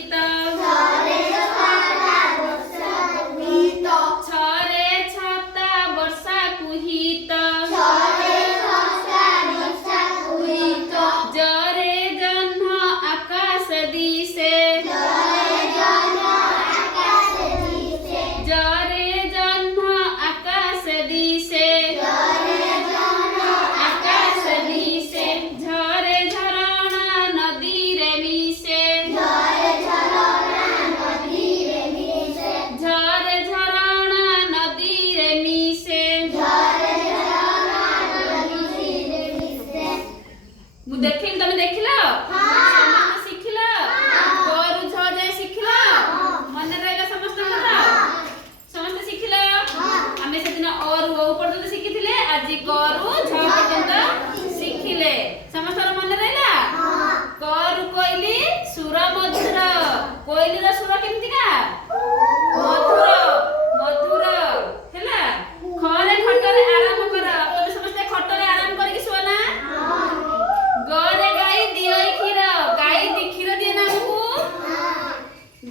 हित छरे छता वर्षा कुहित जरे जह्न आकाश दिसे जरे जह्न आकाश दिसे आकाश दिसे झरे झरणा नदी रे मिसे झरे झरणा नदी रे मिसे मु देखिन तमे देखिलो समस्त शिखिलो करू छ जाय शिखिलो मन रहला समस्त हमरा समस्त शिखिलो आमे सेदिन और ओ पर्यंत शिखिथिले आज करू छ पर्यंत शिखिले समस्त मन रहला करू कोइली सुर मधुर कोइली रो सुर केमतिका मधुर मधुर हैला खरे खटरे आराम कर तमे समस्त खटरे आराम करके सोना गरे गाई दियो क्षीर गाई दी क्षीर दिए ना हमकु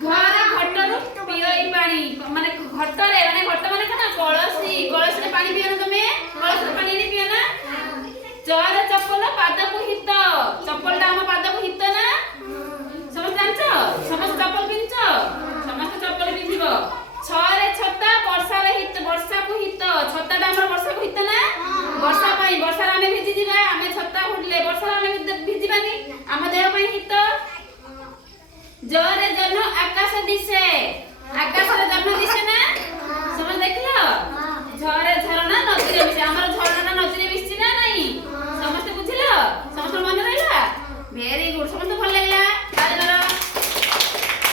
घर घटरु पियो पानी माने घटरे माने घट माने कना कलसी कलसी रे पानी पियो ना तमे कलसी रे पानी नहीं पियो ना चर चप्पल पाद को हित चप्पल दा हम पाद को हित ना समझ जानछो समस्त चप्पल पिनछो समस्त चप्पल पिनथिबो छरे छता वर्षा रे हित वर्षा को हित छता दा हमर वर्षा को हित ना वर्षा पई वर्षा रे हमें भिजि जिबा हमें छता हुडले वर्षा रे हमें भिजिबानी हम देह पई हित जरे जन आकाश दिसे आकाश रे जन दिसे ना समझ देखिलो झरे